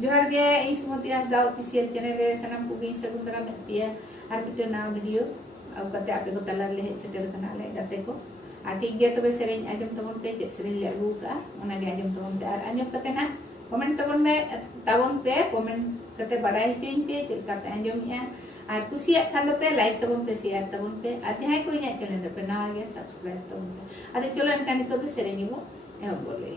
जोहार गे इन सुमति Hansda official channel रे सनम कुगी सगुन दरा में पिया आर पिटो ना वीडियो अब कते आपे को तलार ले सेटल कना ले गाते को आ ठीक गे तबे सेरेन आजम तबन पे जे सेरेन ले अगु का ओना गे आजम तबन पे आर आजम कते ना कमेंट तबन पे कमेंट कते बड़ाई हचोइन पे चेक का पे आजम या और कुसिया खान पे लाइक तबन पे शेयर तबन पे आ जहां को इना चैनल पे ना गे सब्सक्राइब तबन पे अरे चलो इनका नितो दे सेरेन बो एम बोले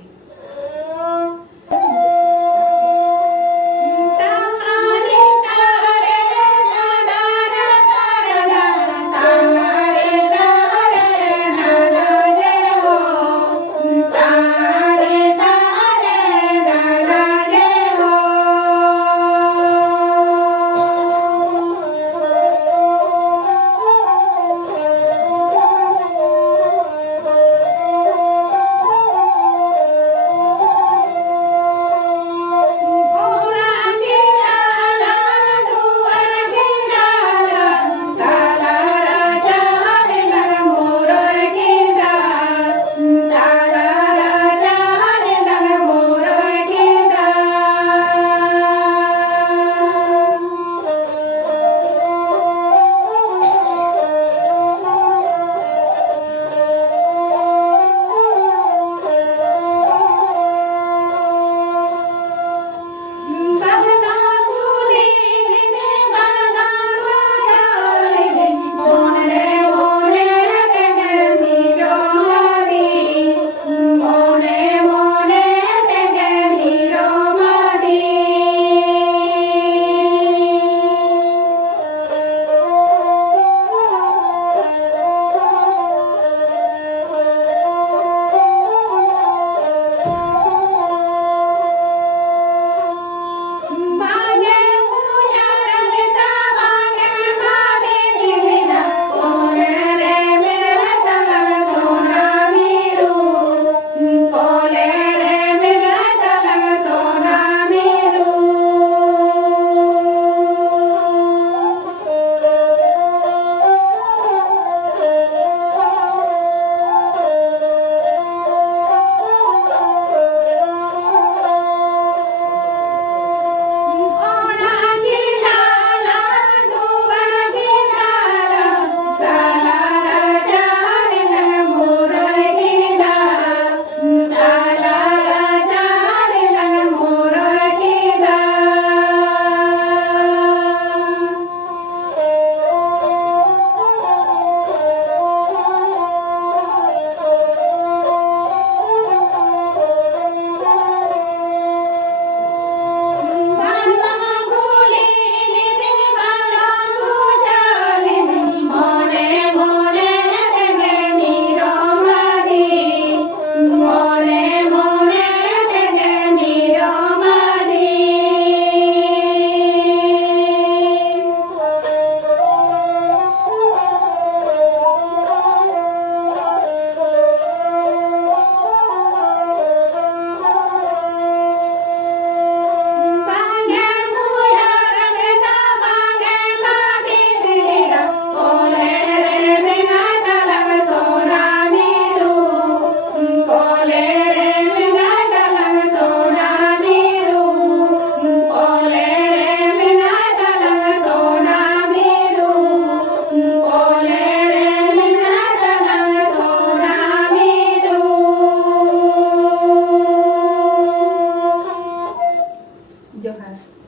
जोहार।